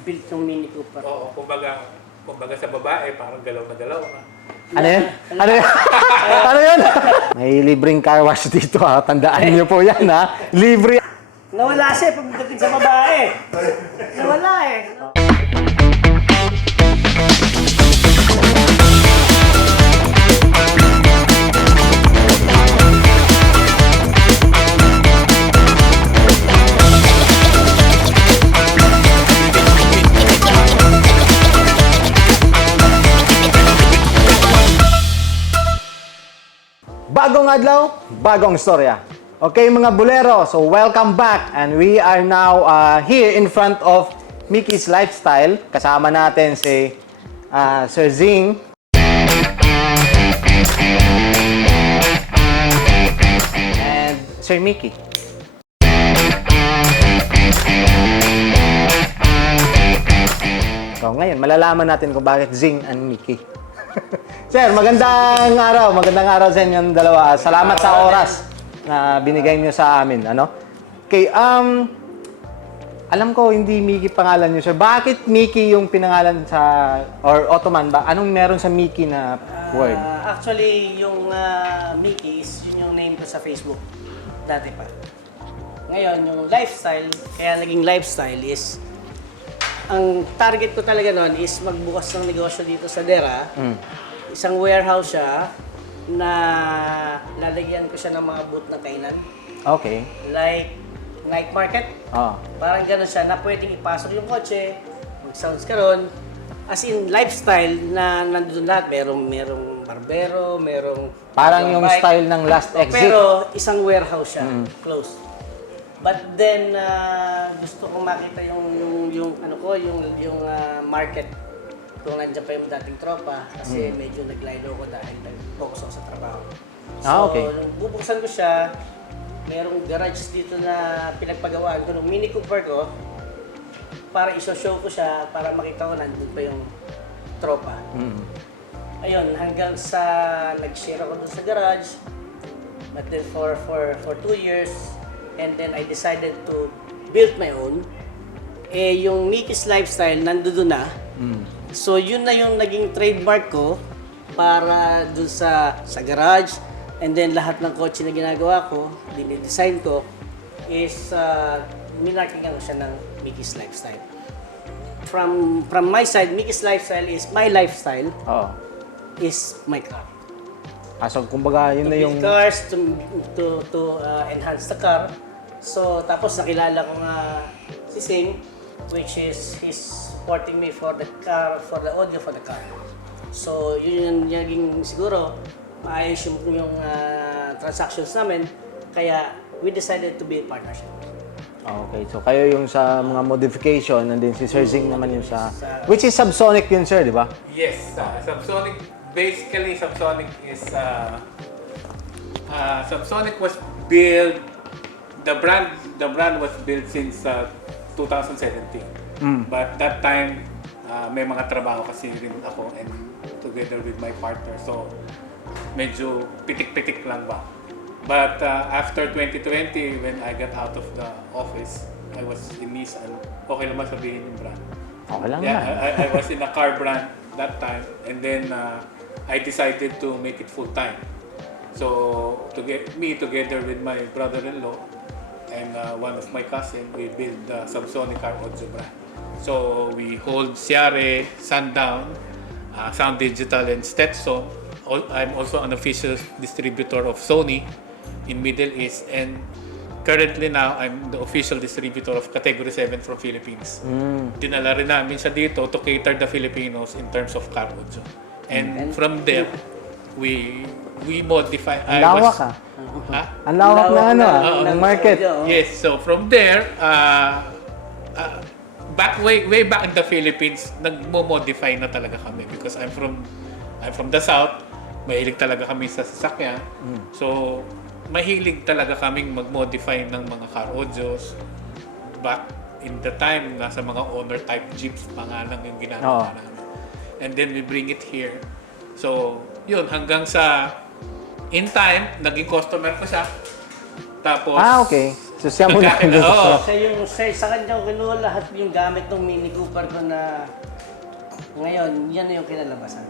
Built ng Mini Cooper. Oo, kumbaga sa babae, parang galaw na galaw. Ano yun? Ano yun? Ano yun? May libreng car wash dito ha. Tandaan niyo po yan ha. Libre. Nawala siya pagdating sa babae. Nawala eh. Bagong adlaw, bagong storya. Okay mga bulero, so welcome back and we are now here in front of Mickey's Lifestyle. Kasama natin si Sir Zing. And Sir Mickey. So ngayon, malalaman natin kung bakit Zing and Mickey. Sir, magandang araw sa inyong dalawa. Salamat sa oras na binigay niyo sa amin, ano? Okay, alam ko hindi Mickey pangalan niyo, sir. Bakit Mickey yung pinangalan sa or Ottoman ba? Anong meron sa Mickey na word? Actually, yung Mickey is yun yung name ko sa Facebook. Dati pa. Ngayon, yung lifestyle, kaya naging lifestyle is ang target ko talaga noon is magbukas ng negosyo dito sa Dera. Isang warehouse siya na lalagyan ko siya ng mga booth na kainan. Okay. Like night market. Oh. Parang gano'n siya na pwedeng ipasok yung kotse, mag-sounds ka ron. As in, lifestyle na nandun lahat. Merong barbero, merong... Parang yung bike. style ng Last Exit. Pero isang warehouse siya, close. But then, gusto kong makita yung market kung nandiyan pa yung dating tropa kasi medyo naglaylo ko dahil nag-focus ako sa trabaho. So, Okay. nung bubuksan ko siya, merong garage dito na pinagpagawaan ko ng Mini Cooper ko para iso-show ko siya para makita ko nandun pa yung tropa. Ayun, hanggang sa nag-share ako dun sa garage. But then for 2 years, and then I decided to build my own. Eh, yung Mickey's Lifestyle, nandoon na. So, yun na yung naging trademark ko para dun sa garage. And then, lahat ng kotse na ginagawa ko, dinidesign ko, is minarkingan ko siya ng Mickey's Lifestyle. From my side, Mickey's Lifestyle is my lifestyle, Oo. is my car. So kumbaga yun To na build yung cars, to enhance the car. So, tapos nakilala ko nga si Sing, which is he's supporting me for the car, for the audio for the car. So, yun yung naging siguro maayos yung transactions namin. Kaya, we decided to be a partnership. Okay, so kayo yung sa mga modification, and then si Sir Zing naman yung sa... Which is subsonic yun, sir, di ba? Yes, Subsonic, basically Subsonic is, Subsonic was built, the brand was built since 2017. But that time, may mga trabaho kasi rin ako and together with my partner. So, medyo pitik-pitik lang ba. But after 2020, when I got out of the office, I was in Nissan. Okay lang ba sabihin yung brand? Okay lang Yeah, na. I was in a car brand that time, and then I decided to make it full time. So together with my brother-in-law and one of my cousin, we built the Subsonic Car Audio brand. So we hold Ciare, Sundown, Sound Digital, and Stetson. I'm also an official distributor of Sony in Middle East, and currently now, I'm the official distributor of Category 7 from Philippines. Dinala rin namin siya dito to cater the Filipinos in terms of car audio. And from there, we modify. Ang lawak Ang lawak na ano ng market. Yes, so from there, way back in the Philippines, nagmo-modify na talaga kami because I'm from the South. Mahilig talaga kami sa sasakyan. So, mahilig talaga kaming mag-modify ng mga car audios. Back in the time, nasa mga owner type jeeps pa nga lang yung ginagawa namin. And then we bring it here. So, yun, hanggang sa in time, naging customer ko siya. Tapos, Okay. So siya muna ang Oo. gusto. Sa kanya ko kinuha lahat yung gamit ng Mini Cooper ko na ngayon, yan yung kinalabasan.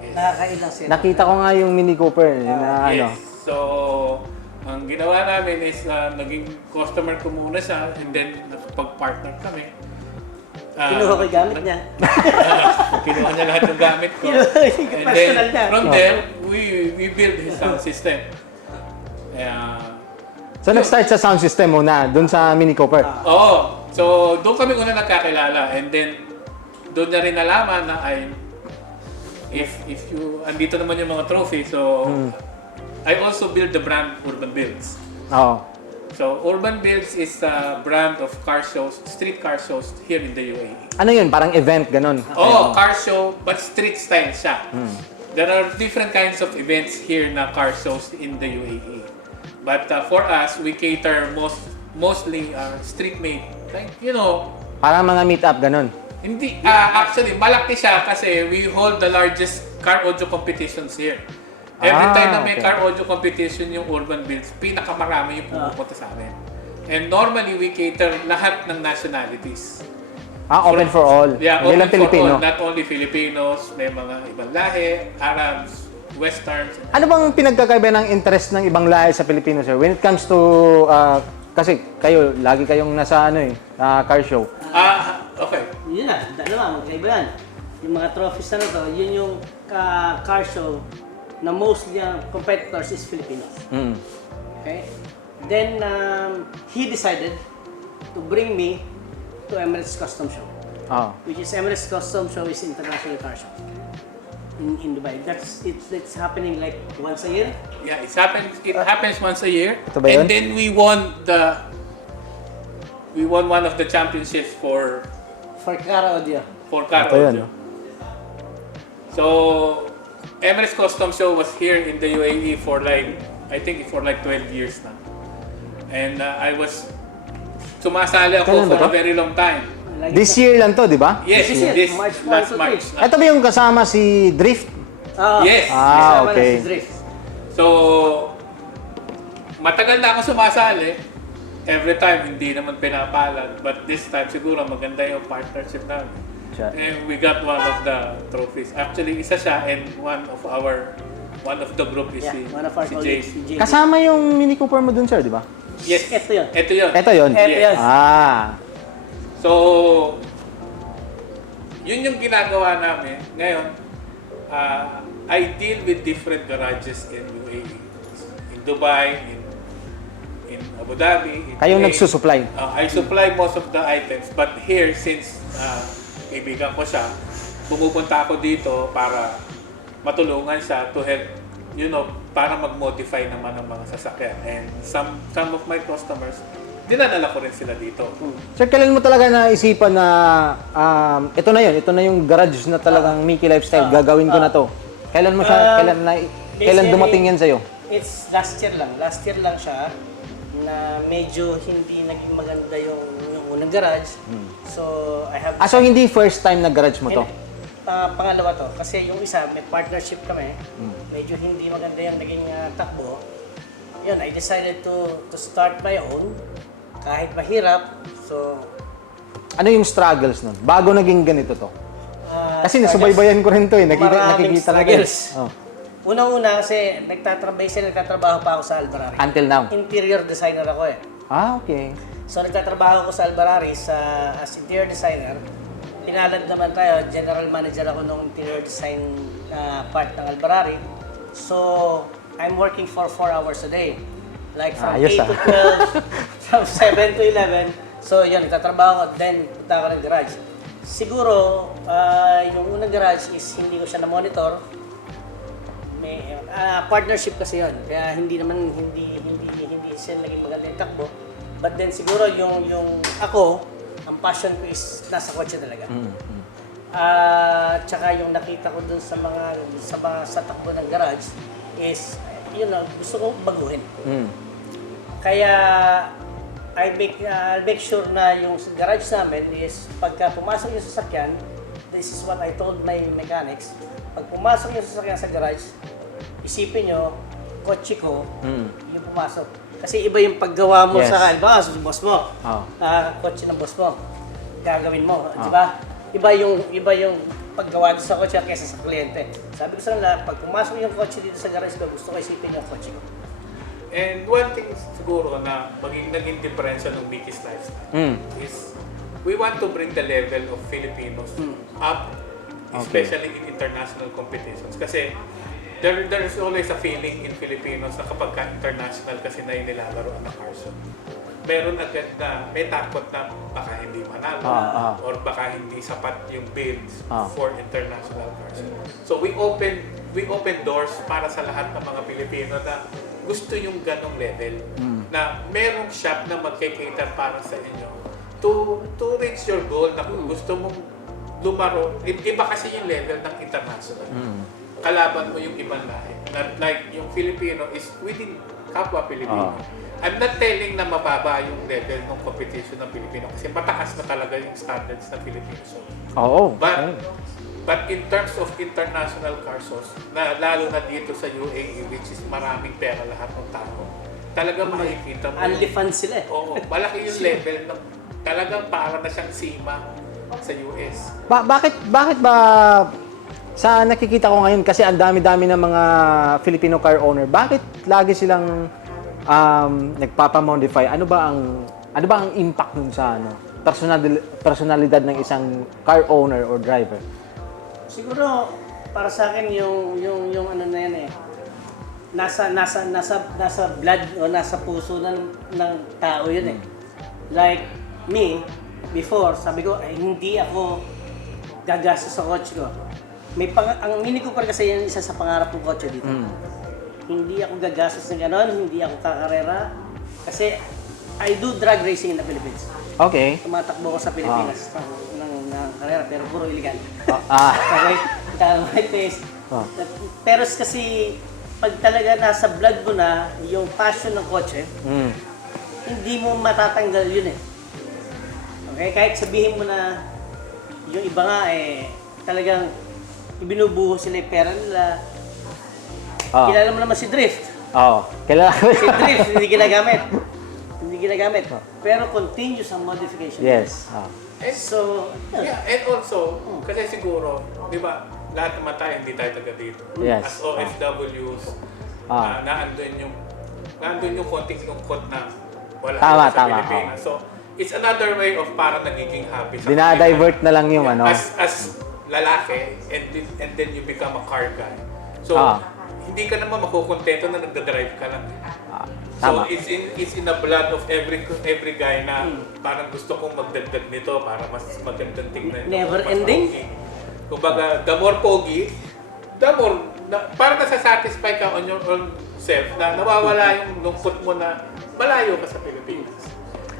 Yes. Nakakailang sila. Nakita ko nga yung Mini Cooper na ano. Yes. So, ang ginawa namin is naging customer ko muna siya and then nakapag-partner kami. Kinuha ko yung gamit niya. Kinuha niya lahat ng gamit ko. Kinuha yung And then, personal niya. from there, we built his sound system. So nag-start sa sound system muna, dun sa Mini Cooper. Oo. So, doon kami una nagkakilala. And then, doon niya rin nalaman na if you, andito naman yung mga trophy. So, I also build the brand Urban Builds. Oo. So, Urban Builds is a brand of car shows, street car shows here in the UAE. Ano yun? Parang event, ganun. Oh, car show, but street style siya. There are different kinds of events here na car shows in the UAE. But for us, we cater mostly street made. Like, you know, Parang mga meet-up, ganun. hindi, actually, malaki siya kasi we hold the largest car audio competitions here. Every time na may okay. car audio competition yung Urban Builds, pinakamarami yung pumupunta sa amin. And normally, we cater lahat ng nationalities. Open for all. Yeah, Hindi open lang Pilipino. for all. Not only Filipinos, may mga ibang lahi, Arabs, Westerns. Ano bang pinagkakaiba ng interest ng ibang lahi sa Pilipino, sir? When it comes to, kasi kayo, lagi kayong nasa car show. Okay. Yun na, dalawa, magkaiba yan. Yung mga trophies na to, yun yung car show na mostly ang competitors is Filipinos. Okay? Then, he decided to bring me to Emirates Custom Show. Oh. Which is Emirates Custom Show is international car show in Dubai. It's happening like once a year. Yeah, it happens once a year. Ito ba yun? And then we won one of the championships for For car audio. car Ito yun. audio. So, Emirates Custom Show was here in the UAE for I think for 12 years na. And sumasali ako Kailan ba for to? a very long time. Like This year lang to, di ba? Yes, This year, this March 1 last to March. 3. Ito ba yung kasama si Drift? Yes. kasama na okay. si Drift. So, matagal na ako sumasali. Every time, hindi naman pinapalad. But this time, siguro maganda yung partnership namin. Siya. And we got one of the trophies. Actually, isa siya and one of the group is Yeah, one of our si colleagues, Jay. si JB. Kasama yung Mini Cooper mo dun, sir, di ba? Yes. Ito yun. Ito yun. Ito yun? Ito yun. So, yun yung ginagawa namin. Ngayon, I deal with different garages in UAE. In Dubai, in Abu Dhabi. In Kayong Kuwait. nagsusupply? I supply most of the items. But here, since kaibigan ko siya, pumupunta ako dito para matulungan siya to help, para mag-modify naman ang mga sasakyan. And some of my customers, dinadala ko rin sila dito. Sir, kailan mo talaga naisipan na ito na yun, ito na yung garage na talagang Mickey Lifestyle, gagawin ko na to? Kailan mo siya, kailan dumating yan sa'yo? It's last year lang. Last year lang siya na medyo hindi naging maganda yung unang garage. So, I have... So hindi first time na garage mo to? Pangalawa to. Kasi yung isa, may partnership kami. Medyo hindi maganda yung naging takbo. Yun, I decided to start my own. Kahit mahirap. So, Ano yung struggles nun? Bago naging ganito to? Kasi struggles. nasubaybayan ko rin to eh. Maraming Nakikita na kayo. struggles. Oh. Unang-una kasi nagtatrabaho pa ako sa Albarari. Until now? Interior designer ako eh. Okay. So nagtatrabaho ako sa Albarari as interior designer. Pinalad naman tayo, general manager ako nung interior design part ng Albarari. So I'm working for 4 hours a day. Like from Ayos, 8 to 12, from 7 to 11. So yun, nagtatrabaho ako, then punta ako ng garage. Siguro, yung unang garage is hindi ko siya na-monitor. May partnership kasi yun. Kaya hindi siya naging maganda yung takbo. But then siguro yung ako, ang passion ko is nasa kotse talaga. Tsaka yung nakita ko dun sa takbo ng garage is, yun lang, gusto ko baguhin. Kaya I'll make sure na yung garage namin is pagka pumasok yung sasakyan, this is what I told my mechanics. Pag pumasok yung sasakyan sa garage, isipin nyo, kotse ko, yung pumasok. Kasi iba yung paggawa mo Yes. sa halimbawa sa boss mo. Oo. Kotse ng boss mo. Gagawin mo, di ba? Iba yung paggawa doon sa kotse kaysa sa kliyente. Sabi ko sa kanila, pag pumasok yung kotse dito sa garage ko, gusto ko isipin yung kotse ko. And one thing siguro na naging diferensya ng Mickey's Lifestyle is we want to bring the level of Filipinos up, especially in international competitions. Kasi there's always a feeling in Filipinos na kapag international kasi na yung nilalaro ng car show, meron agad na may takot na baka hindi manalo or baka hindi sapat yung bids for international car show. So we open doors para sa lahat ng mga Pilipino na gusto yung ganong level na merong shop na magkikater para sa inyo to reach your goal na kung gusto mong lumaro, iba kasi yung level ng international. Kalaban mo yung ibang lahi. Not like yung Filipino is within kapwa Pilipino. I'm not telling na mababa yung level ng competition ng Pilipino kasi mataas na talaga yung standards ng Filipino. So, Oo. but in terms of international car shows, na lalo na dito sa UAE, which is maraming pera lahat ng tao, talaga makikita mo. Only fans sila eh. Oo, malaki yung level ng talagang para na siyang SEMA sa US. Bakit ba sa nakikita ko ngayon kasi ang dami-dami ng mga Filipino car owner, bakit lagi silang nagpapa-modify? Ano ba ang impact nun sa personalidad ng isang car owner or driver? Siguro para sa akin yung ano na yan eh. Nasa blood o nasa puso ng tao yun eh. Like me, before, sabi ko, ay, hindi ako gagastos sa kotse ko. Ang Mini Cooper kasi yan isa sa pangarap ng kotse dito. Hindi ako gagastos ng ganon, hindi ako kakarera. Kasi I do drag racing in the Philippines. Okay. Tumatakbo ko sa Pilipinas ng karera, pero puro illegal. Okay? My pace. Pero kasi pag talaga nasa blood mo na yung passion ng kotse, hindi mo matatanggal yun eh. Okay? Kahit sabihin mo na yung iba nga eh, talagang ibinubuho sila yung pera nila. Kilala mo naman si Drift. Kilala ko. Si Drift, hindi ginagamit. Hindi ginagamit. Pero continuous ang modification. Yes. So, Yeah, and also, kasi siguro, di ba, lahat naman tayo, hindi tayo taga dito. Yes. As OFWs, naandun yung konting lungkot na wala sa Pilipinas. So, it's another way of parang nagiging happy sa Dinadivert na lang yung ano. As lalaki, and then you become a car guy. So, hindi ka naman makukontento na nagdadrive ka lang. So, Tama. it's in the blood of every guy na parang gusto kong magdagdag nito para mas magandang tingnan. Never mas ending? pogi. Kumbaga, the more pogi, the more, parang nasasatisfy ka on your own self na nawawala yung lungkot mo na malayo ka sa Pilipinas.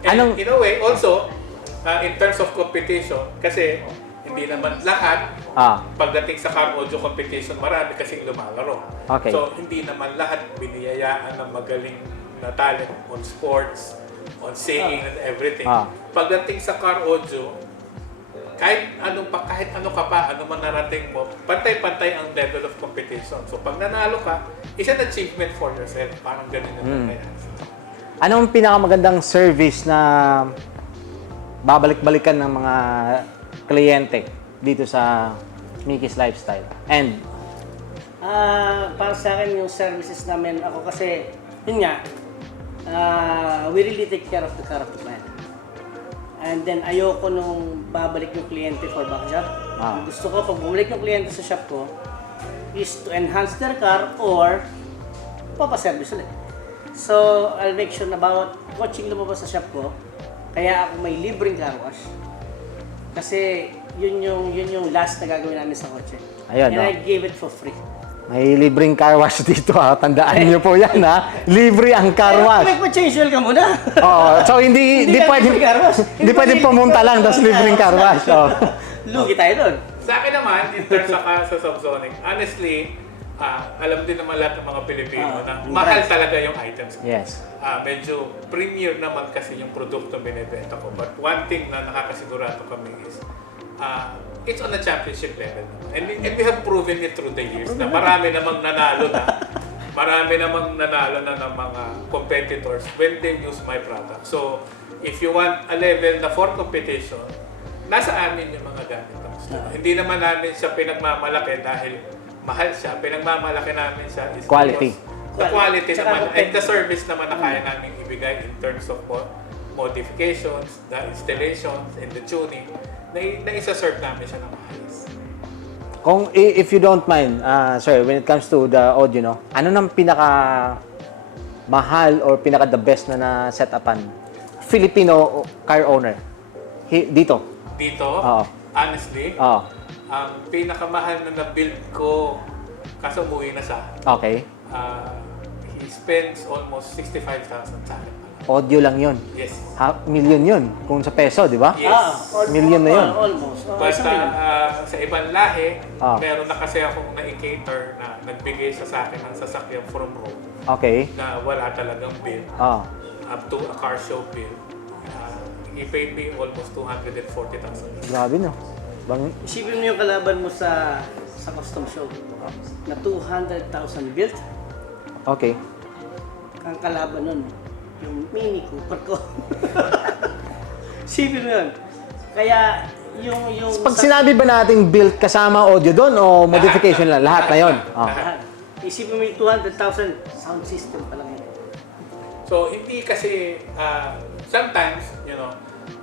And in a way, also, in terms of competition, kasi hindi naman lahat, pagdating sa car audio competition, marami kasing lumalaro. Okay. So, hindi naman lahat biniyayaan ng magaling na talent on sports, on singing and everything. Pagdating sa car audio, kahit ano ka pa, ano man narating mo, pantay-pantay ang level of competition. So, pag nanalo ka, is an achievement for yourself. Parang ganun yung nangyayari. Anong pinakamagandang service na babalik-balikan ng mga kliyente dito sa Mickey's Lifestyle? And para sa akin yung services namin, ako kasi, yun nga, we really take care of the car of the client. And then ayoko nung babalik yung kliyente for back job. Gusto ko, pag bumalik yung kliyente sa shop ko, is to enhance their car or papaservice ulit. So, I'll make sure na bawat coaching lumabas sa shop ko, kaya ako may libreng car wash. Kasi yun yung last na gagawin namin sa kotse. Ayun, And I gave it for free. may libreng car wash dito Tandaan niyo po yan Libre ang car wash. May pa-change oil ka muna. So hindi pwedeng car wash. hindi pwedeng pumunta lang tapos libreng car wash. Lugi tayo doon. Sa akin naman, in terms sa subzoning, honestly, alam din naman lahat ng mga Pilipino na mahal talaga yung items. Yes. Medyo premier naman kasi yung produkto binibenta ko. But one thing na nakakasigurado kami is, it's on a championship level naman. And we have proven it through the years na marami namang nanalo na. marami namang nanalo na ng mga competitors when they use my product. So, if you want a level na for competition, nasa amin yung mga gamit ng customer. Hindi naman namin siya pinagmamalaki dahil mahal siya. Pinagmamalaki namin siya is Quality. because the quality Tsaka naman and the service naman na kaya namin ibigay in terms of modifications, the installations, and the tuning, na isa-serve namin siya ng maayos. Kung if you don't mind, sir, when it comes to the audio, no, ano nang pinaka mahal or pinaka the best na na-set-upan Filipino car owner dito? Dito, Oo. honestly, Oo. ang pinakamahal na na-build ko, kaso umuwi na siya, Okay. he spends almost 65,000 sa akin. Audio lang 'yon. Yes. Half million 'yun kung sa peso, di ba? Yes. Million na yun. Almost. But Isang million. sa ibang lahi, Ah. meron na kasi akong na-cater na nagbigay siya sa akin ng sasakyan from Rome Okay. na wala talagang bill, Ah. up to a car show bill. He paid me almost 240,000. Grabe no. Isipin mo yung kalaban mo sa custom show na 200,000 built. Okay. Ang kalaban nun, yung Mini Cooper ko. Isipin mo yun. Kaya yung Pag sinabi ba nating built kasama audio doon o modification lang? Lahat na 'yon. Ah. Lahat. Isipin mo yung 200,000 sound system pa lang yun. So, hindi kasi, sometimes,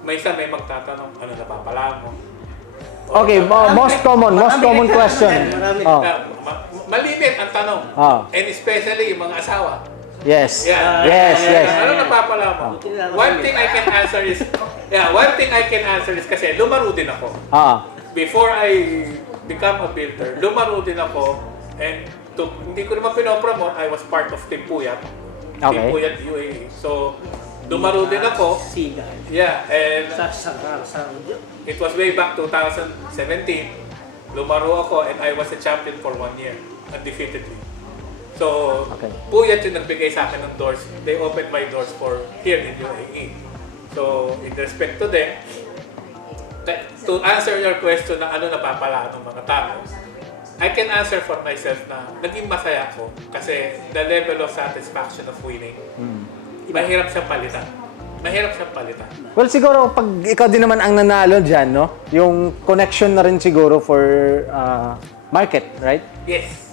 may isa may magtatanong, ano napapala mo? Okay, most common question. Marami. Oh. Malimit ang tanong. Ah. And especially yung mga asawa. Yes. Yeah. Yes, yes. Ano napapala mo? Buti na lang One kami. thing I can answer is kasi lumaro din ako. Ah. Before I become a builder, lumaro din ako and hindi ko naman pinopromote, I was part of Team Puyat. Okay. Team Puyat UAE. So, lumaro din ako. Siga. Yeah, and Sa audio. it was way back 2017. Lumaro ako and I was a champion for 1 year, undefeatedly. So, Okay. Puyat yung nagbigay sa akin ng doors. They opened my doors for here in UAE. So, in respect to them, to answer your question na ano napapala ng mga tao, I can answer for myself na naging masaya ako kasi the level of satisfaction of winning, mahirap siyang palitan. Mahirap siyang palitan. Well, siguro pag ikaw din naman ang nanalo diyan, no? Yung connection na rin siguro for market, right? Yes.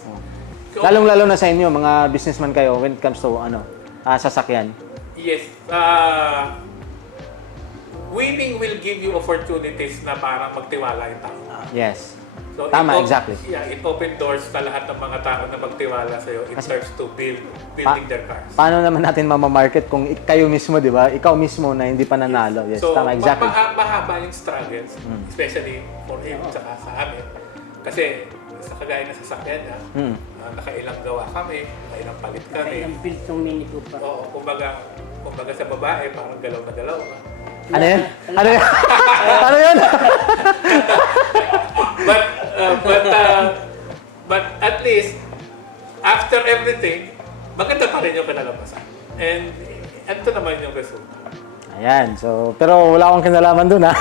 Lalong-lalo na sa inyo, mga businessman kayo when it comes to sasakyan. Yes. Winning will give you opportunities na parang magtiwala yung tao. Yes. So, Tama, it exactly. Yeah, it opened doors sa lahat ng mga tao na magtiwala sa'yo in terms to building their cars. Paano naman natin mamamarket kung kayo mismo, di ba? Ikaw mismo na hindi pa nanalo. Yes, So, tama, exactly. mahaba yung struggles, especially for him tsaka sa amin. Kasi sa kagaya na sasakyan niya, nakailang gawa kami, nakailang palit kami. Kaya ang built ng Mini Cooper. Oo, kumbaga sa babae, parang galaw na galaw ka. Ano yan? Ano yan? Ano yan? But at least, after everything, maganda pa rin yung kinalabasan. And ito naman yung resulta. Ayan. So, pero wala akong kinalaman dun, ha?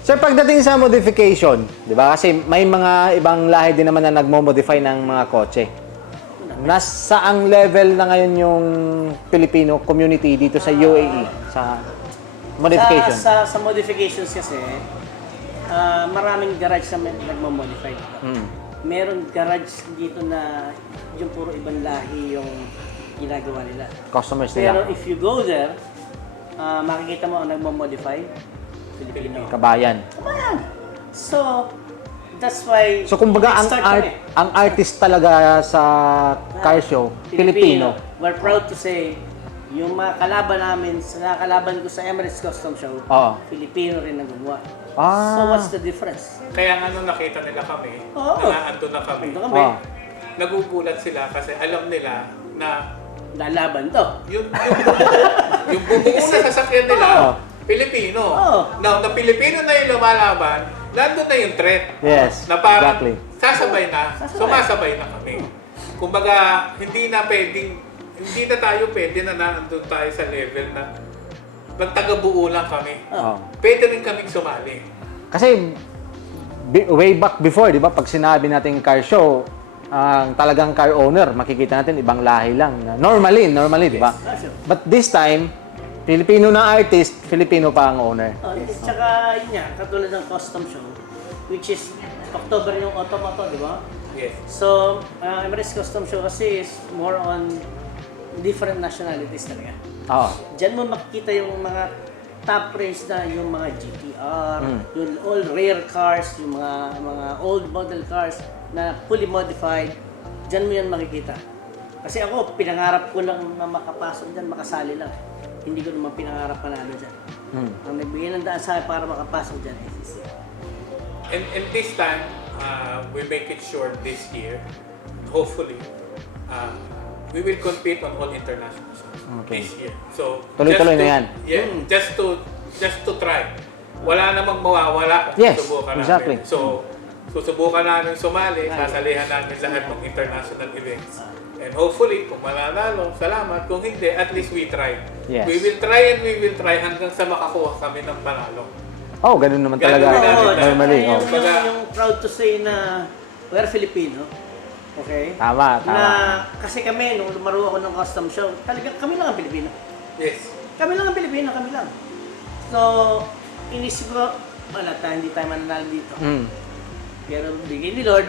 Sir, pagdating sa modification, di ba? Kasi may mga ibang lahi din naman na nagmo-modify ng mga kotse. Nasa ang level na ngayon yung Filipino community dito sa UAE sa modification? Sa modifications kasi, maraming garage na nagmamodify. Meron garage dito na yung puro ibang lahi yung ginagawa nila. Customers Pero nila. if you go there, makikita mo ang nagmamodify, Filipino. Kabayan. Kabayan! So, that's why So, kumbaga, nag-start kami. ang artist talaga sa car show, Filipino. We're proud to say, yung mga kalaban namin, sa nakakalaban ko sa Emirates Custom Show, Oo. Filipino rin ang gumawa. Ah. So, what's the difference? Kaya nga nung nakita nila kami, Oo. naandun na kami, Ando kami, Ah. nagugulat sila kasi alam nila na lalaban to. yung bubuo na sasakyan nila, Oo. Pilipino. Oo. Now, na Pilipino na yung lumalaban, nandun na yung threat. Yes, Na parang exactly. sasabay na, sumasabay na kami. Kumbaga, hindi na tayo pwede na nandun tayo sa level na nagtaga-buo lang kami. Oo. Pwede rin kaming sumali. Kasi way back before, di ba, pag sinabi nating car show, ang talagang car owner, makikita natin ibang lahi lang. Normally, di ba? Sure. But this time, Filipino na artist, Filipino pa ang owner. Tsaka yun nga, katulad ng custom show, which is October yung Automoto, di ba? Yes. So, Emirates Custom Show kasi is more on different nationalities talaga. Oo. Diyan mo makikita yung mga top range na yung mga GTR, yung all rare cars, yung mga old model cars na fully modified. Diyan mo yan makikita. Kasi ako, pinangarap ko lang na makapasok dyan, makasali lang. Hindi ko naman pinangarap panalo dyan. Ang nagbigay ng daan sa akin para makapasok dyan, SEC. And this time, we make it sure this year, hopefully, we will compete on all international shows Okay. this year. So Tuloy-tuloy na yan. Yeah, just to try. Wala namang mawawala kung Yes, susubukan exactly. namin. So susubukan namin sumali, sasalihan namin lahat ng international events. And hopefully, kung mananalo, salamat. Kung hindi, at least we tried. Yes. We will try and we will try hanggang sa makakuha kami ng panalo. Oh, ganun naman Ganun talaga. naman. Normally. Yung, Oh. yung proud to say na we're Filipino. Okay? Tama, Na tama. kasi kami, nung lumaro ako ng custom show, talagang kami lang ang Pilipino. Yes. Kami lang ang Pilipino, kami lang. So, inisip ko, wala tayo, hindi tayo mananalo dito. Pero bigay ni Lord,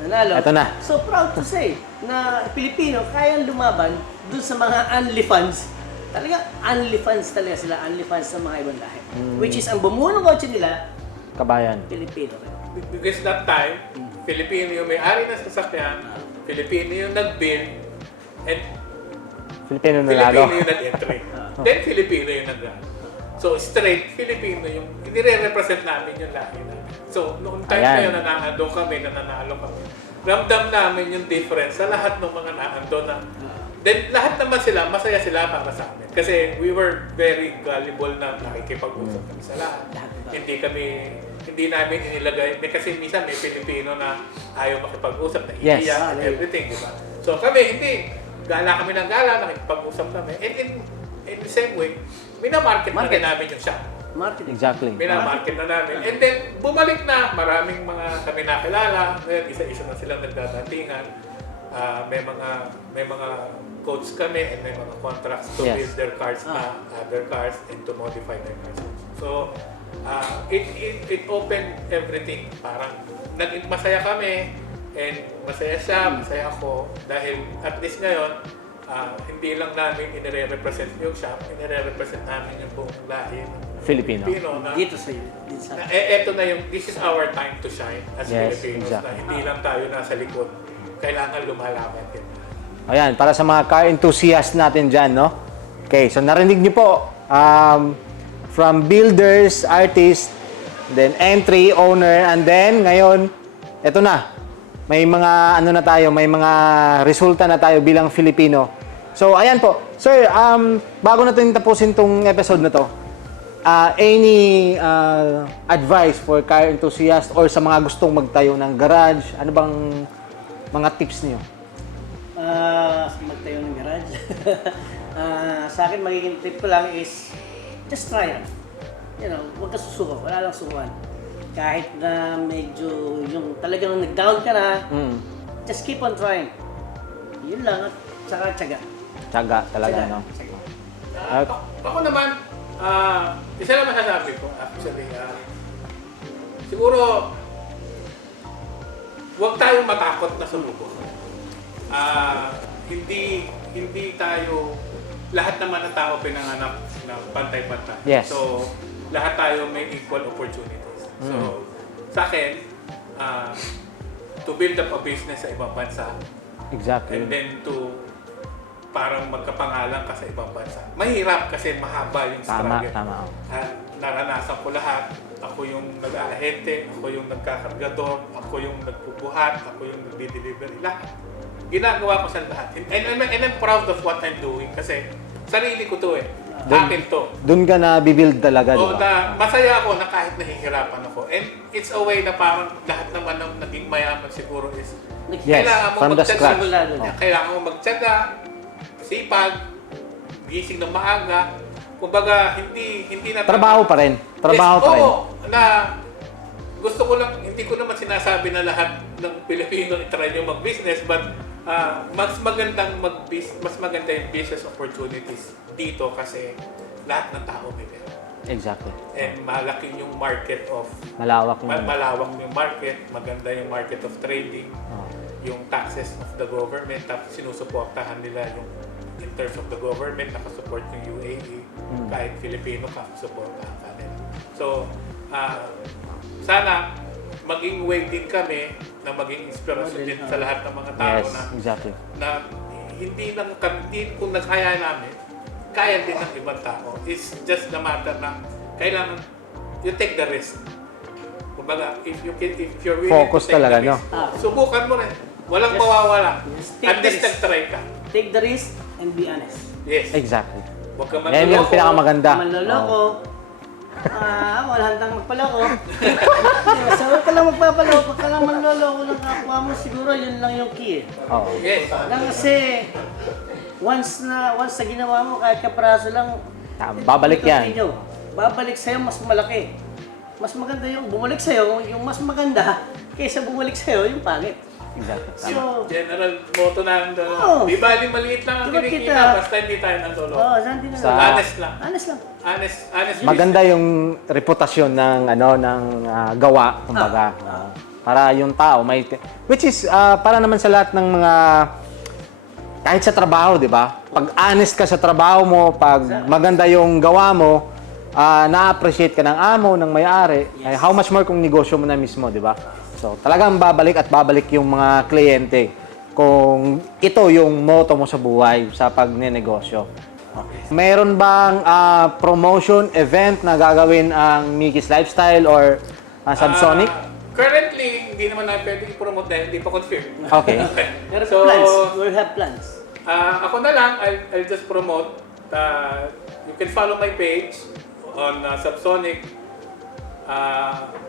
nanalo. Eto na. So, proud to say na Pilipino kayang lumaban dun sa mga only fans. Talaga, only fans talaga sila, only fans sa mga ibang lahi. Which is, ang bumuo ng kotse nila, Kabayan. Pilipino. Because that time, Filipino yung may-ari ng sasakyan, Filipino yung nag-build, and Filipino na Filipino lalo. yung nag-entry. Then Filipino yung nag So straight, Filipino yung, nire-represent namin yung lahi namin. So noong time Ayan. na yun, nanalo kami, ramdam namin yung difference sa lahat ng mga naandun na. Then lahat naman sila, masaya sila para sa amin. Kasi we were very gullible na nakikipag-usap kami sa lahat. Hindi namin inilagay, kasi minsan may Pilipino na ayaw makipag-usap, na Yes. iiyak and everything, di ba? So kami, hindi. Gala kami ng gala, nakikipag-usap kami. And in the same way, minamarket na rin namin yung shop. Marketing. Exactly. Minamarket na namin. And then, bumalik na. Maraming mga kami nakilala. Ngayon, isa-isa na silang nagdadatingan. May mga codes kami and may mga contracts to Yes. build their cars na other cars and to modify their cars. So, it opened everything. Parang naging masaya kami and masaya siya, masaya ako dahil at least ngayon, hindi lang namin inire-represent yung shop, inire-represent namin yung buong lahi ng Filipino. na, Dito sa dito sa eto na yung, this is our time to shine as Yes, Filipinos exactly. na hindi lang tayo nasa likod. Kailangan lumalaban din. Ayan, para sa mga car enthusiasts natin dyan, no? Okay, so narinig niyo po, from builders, artists, then entry, owner, and then ngayon, eto na. May mga ano na tayo, may mga resulta na tayo bilang Filipino. So, ayan po. Sir, bago natin tapusin tong episode na to, any advice for car enthusiasts or sa mga gustong magtayo ng garage? Ano bang mga tips niyo? magtayo ng garage. Sa akin, magiging tip ko lang is just try it. You know, huwag ka susuko. Wala lang sukuan. Kahit na medyo yung talagang nag-down ka na, just keep on trying. Yun lang at saka tiyaga. Tiyaga talaga, no? Tiyaga. Ako naman, isa lang masasabi ko actually, siguro, huwag tayong matakot na sumubok. Hindi tayo, lahat naman ng tao pinanganak ng pantay-pantay. Yes. So, lahat tayo may equal opportunities. So, sa akin, to build up a business sa ibang bansa, Exactly. and then to parang magkapangalan ka sa ibang bansa. Mahirap kasi mahaba yung Tama, struggle. tama. Naranasan ko lahat. Ako yung nag-aahente, ako yung nagkakargador, ako yung nagpupuhat, ako yung nagdi-delivery. Lahat. Ginagawa ko sa lahat. And I'm proud of what I'm doing kasi sarili ko to eh. Akin to. Doon ka na bibuild talaga, di O ba? na masaya ako na kahit nahihirapan ako. And it's a way na parang lahat naman ng naging mayaman siguro is Yes, kailangan mo from the magtyaga. scratch. Kailangan mo magtyaga, sipag, gising ng maaga. Kumbaga, hindi na... Trabaho pa rin. Trabaho pa rin. Oo, na gusto ko lang, hindi ko naman sinasabi na lahat ng Pilipino i-try nyo mag-business, but mas maganda yung business opportunities dito kasi lahat ng tao may pera. Exactly. And malaki yung market of Malawak yung... malawak yung market, maganda yung market of trading, yung taxes of the government, tapos sinusuportahan nila yung in terms of the government, nakasupport yung UAE, kahit Filipino ka, supportahan ka nila. So, sana maging way din kami na maging inspirasyon din sa lahat ng mga tao Yes, exactly. na hindi lang kami, kung nakaya namin, kaya din ng ibang tao. It's just the matter na kailangan you take the risk. Kumbaga, if you're willing Focus to take talaga, the risk, no? subukan mo rin. Walang mawawala. Just take At the least risk. nag-try ka. Take the risk and be honest. Yes. Exactly. Huwag ka Yan yung magluloko. pinakamaganda. Manloloko. Wala handang magpaloko. So, huwag ka lang magpapaloko, huwag ka lang manloloko ng kapwa mo. Siguro yun lang yung key. Oo. Yes. Lang kasi, once na ginawa mo, kahit kapraso lang, Babalik yan. continue. Babalik sa'yo mas malaki. Mas maganda yung bumalik sa'yo, yung mas maganda, kaysa bumalik sa'yo, yung pangit. Exactly. So, General motto na Oo. di ba maliit lang ang Diba kinikita, kita- basta hindi tayo nandulog. saan din na Sa- lang. Honest lang. Honest lang. Honest Maganda yung reputasyon ng gawa, kumbaga. Para yung tao may which is para naman sa lahat ng mga kahit sa trabaho, 'di ba? Pag honest ka sa trabaho mo, pag maganda yung gawa mo, na-appreciate ka ng amo, ng may-ari, ay how much more kung negosyo mo na mismo, 'di ba? So, talagang babalik at babalik yung mga kliyente kung ito yung motto mo sa buhay sa pagnenegosyo. Mayroon bang promotion event na gagawin ang Mickey's Lifestyle or Subsonic? Currently, hindi naman na pwede i-promote dahil hindi pa confirmed. Okay. Pero So, plans. We'll have plans. ako na lang, I'll just promote. You can follow my page on Subsonic.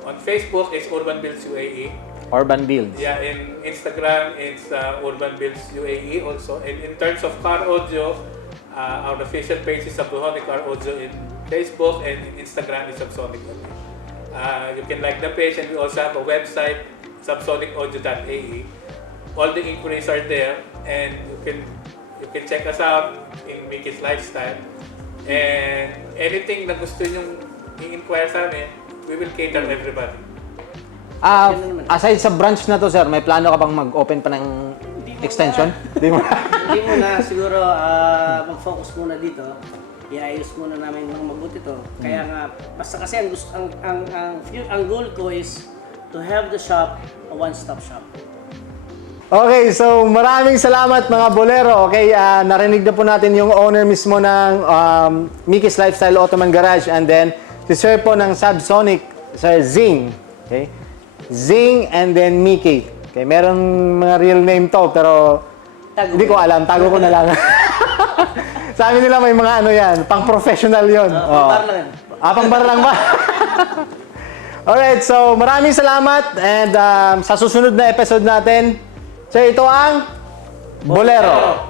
On Facebook, it's Urban Builds UAE. Urban Builds. Yeah, in Instagram, it's Urban Builds UAE also. And in terms of car audio, our official page is Subsonic Car Audio in Facebook, and in Instagram is Subsonic Audio. You can like the page, and we also have a website, subsonicaudio.ae. All the inquiries are there, and you can check us out in Mickey's Lifestyle. And anything na gusto nyong i-inquire sa amin, we will cater everybody. Aside sa branch na to, sir, may plano ka bang mag-open pa ng extension? Di mo. Hindi muna, siguro mag-focus muna dito. Iayos muna namin ng mabuti to. Kaya nga, basta kasi ang goal ko is to have the shop a one-stop shop. Okay, so maraming salamat mga bolero. Okay, narinig na po natin yung owner mismo ng Mickey's Lifestyle Ottoman Garage, and then si sir po ng Subsonic, Sir Zing. Okay? Zing and then Mickey. Okay, merong mga real name to, pero hindi ko alam. Tago ko na lang. Sabi nila may mga ano yan, pang-professional yun. Pang-bar lang yan. Pang-bar lang ba? Alright, so maraming salamat, and sa susunod na episode natin, so ito ang Bolero.